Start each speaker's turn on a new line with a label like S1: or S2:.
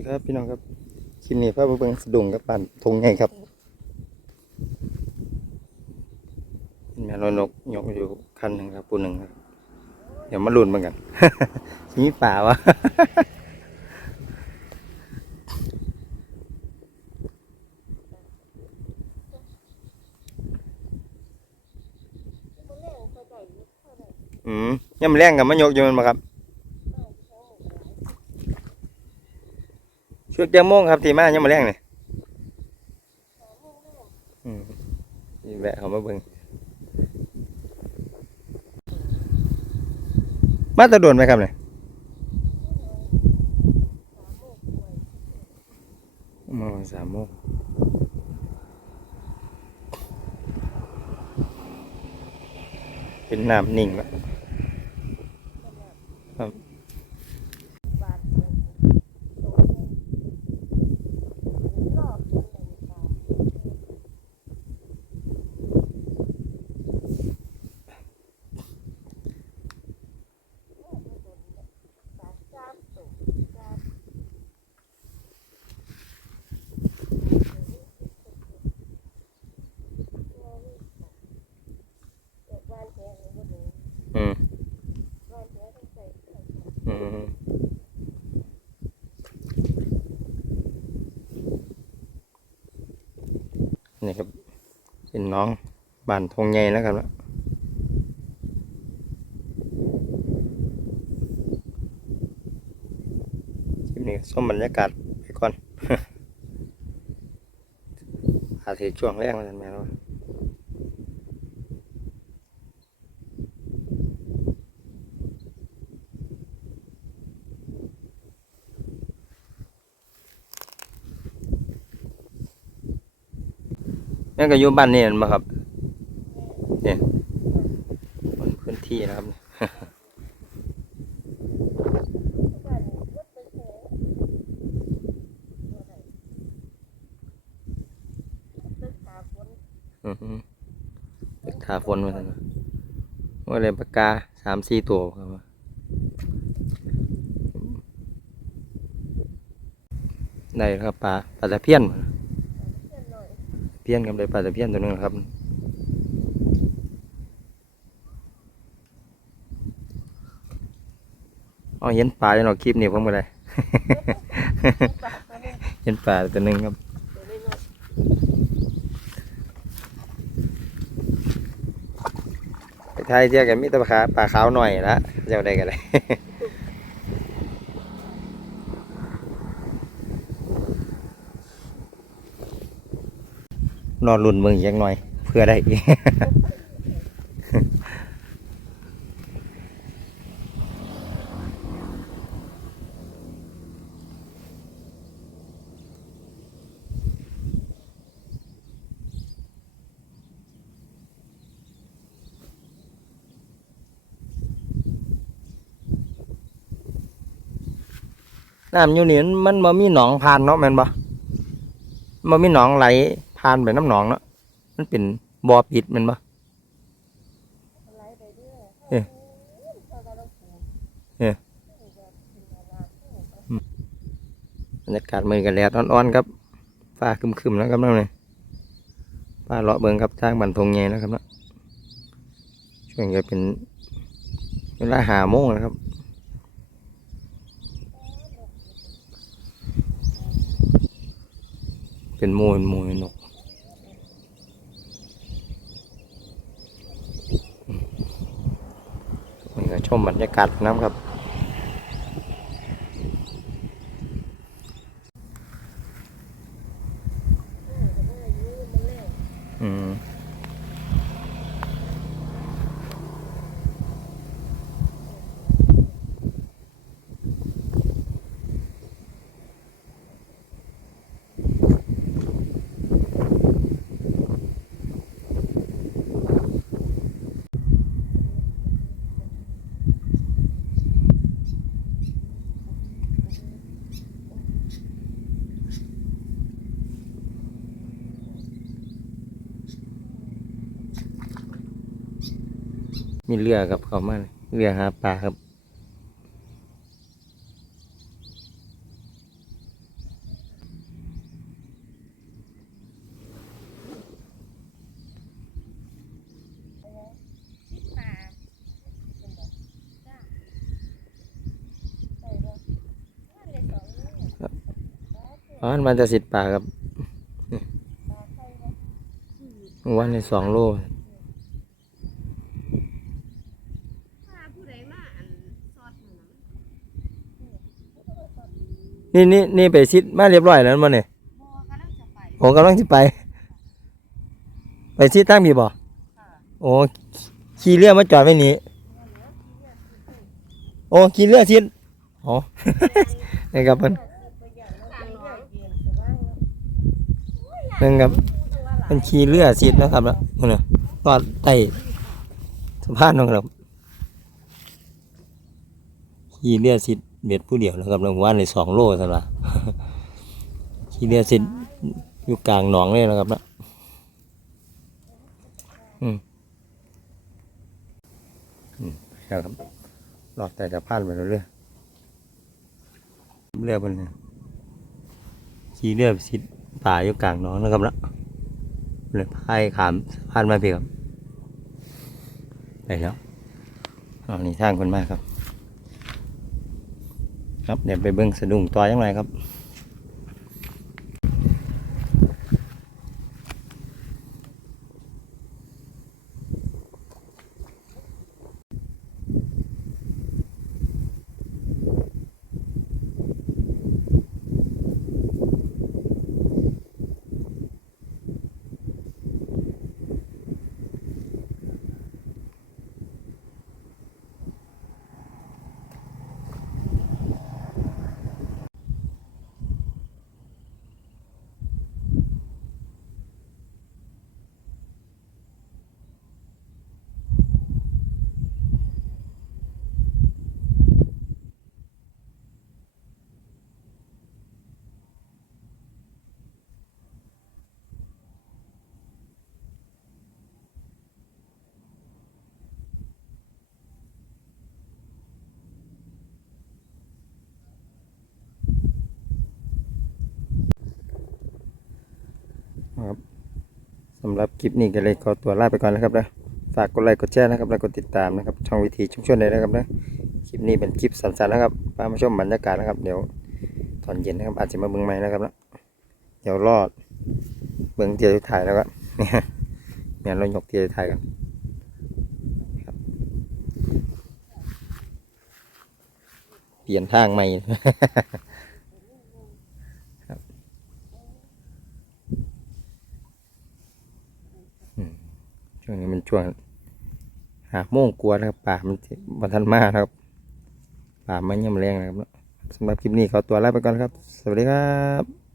S1: ดีครับพี่น้องครับคลิปนี้พาไปเบิงสะดุ้งกับปั่นทงไงครับเป็นแม่ลอยนกยกอยู่คันหนึ่งครับปูหนึ่งครับเดี๋ยวมาลุ้นเหมือนกันมีป่าวะอืมย่ำแรงกับมะยกอยู่มันบ่ครับ ช่วงเจ้าโมงครับที่มาย่ำแรงนี่อืมนี่แวะเขามาเบิ่งมาตะโดนไหมครับเนี่ยมาสามโมงเป็นน้ำนิ่งแล้ว อืมอืม นี่ครับ เป็นน้องบ้านทงใหญ่แล้วครับแล้วคลิปนี้ส้มบรรยากาศไปก่อนอาทิตย์ช่วงแรกมาทันแม่แล้ว นั่นก็อยู่บ้านนี่นั่นบ่ครับเนี่ยบนพื้นที่นะครับอือฮึตึกถาฝนมาทันว่าเลยปากกาสามสี่ตัวครับได้ครับปลาปลาตะเพียน พียนกับได้ปลาตะเพียนตัวนึงครับอ๋อเห็นปลาในหนอคลิปนี่ผมก็ได้เห็นปลาตัวหนึงครับไปไทยเที่ยวกันมีแต่ปลาขาวปลาขาวหน่อยละเจ้าได้กันเลย นอนลุ่นมืองอีกจักหน่อย เพื่อได้น้ำอยู่นี่มันมันบ่มีหนองผ่านเนาะแม่นบ่บ่มีหนองไหล ผ่านไปน้ำหนองเนาะมันเป็นบ่อปิดม่นบ่เอ๊ะเอ๊ะบรรยากาศมือกันแดดอ่อนๆครับฟ้าคึมๆแล้วครับนั่นเลยฟ้าเลาะเบิงครับทางบันทงใหญ่นะครับเนาะช่วงจะเป็นเวลาหาโมงนะครับเป็นหมูเป็นหมูเป็นนกมันก็ ชมบรรยากาศน้ำครับ มีเรือกับเขามาเรือหาปลาครับอ๋อมันจะสิทธิ์ป่าครับวันในสองโล
S2: นั่นน่ะ
S1: นี่นี่นี่ไปซิดมาเรียบร้อยแล้วมันเนี่ย
S2: บ่กำลังจะไป
S1: ผมกำลังจะไป ไปซิดตั้งมีบ่
S2: ค่ะ
S1: โอ้ขี่เรือมาจอดไว้นี่โอ้ขี่เรือซิดอ๋อนี่ครับเพิ่น
S2: ทางน้อง
S1: นั่นครับเป็นขี่เรือซิดนะครับแล้วมันน่ะตอดไต่สะพานนั่นครับขี่เรือซิด เบ็ดผู้เดียวนะครับแล้ววันในสองโลสำหรับขี่เรือซิดอยู่กลางหนองเลยนะครับนะอืมอืมครับหลอดแต่สะพานไปเรื่อยๆเรือมันเนี่ยขี่เรือซิดป่าอยู่กลางหนองนะครับนะเลยพายขามสะพานมาพี่ครับไปแล้วเอานี่ทางคนมากครับ ครับเดี๋ยวไปเบิ้งสะดุ้งต่อยังไงครับครับ สำหรับคลิปนี้ก็เลยขอตัวลาไปก่อนนะครับนะฝากกดไลค์กดแชร์นะครับแล้วกดติดตามนะครับ ช่องวิธีชุมชนเลยนะครับนะคลิปนี้เป็นคลิปสั้นๆนะครับพามาชมบรรยากาศนะครับ เดี๋ยวตอนเย็นนะครับอาจจะมาเบิ่งใหม่นะครับนะเดี๋ยวรอดเบิ่งเตียถ่ายแล้วก็เนี่ยเนี่ยเราหยกเตียถ่ายกันเปลี่ยนทางใหม่ ช่วงนี้มันช่วงหาโมงกลัวนะครับป่ามันบันทันมากครับป่ามันย่ำแรงนะครับสำหรับคลิปนี้ขอตัวลาไปก่อนครับ สวัสดีครับ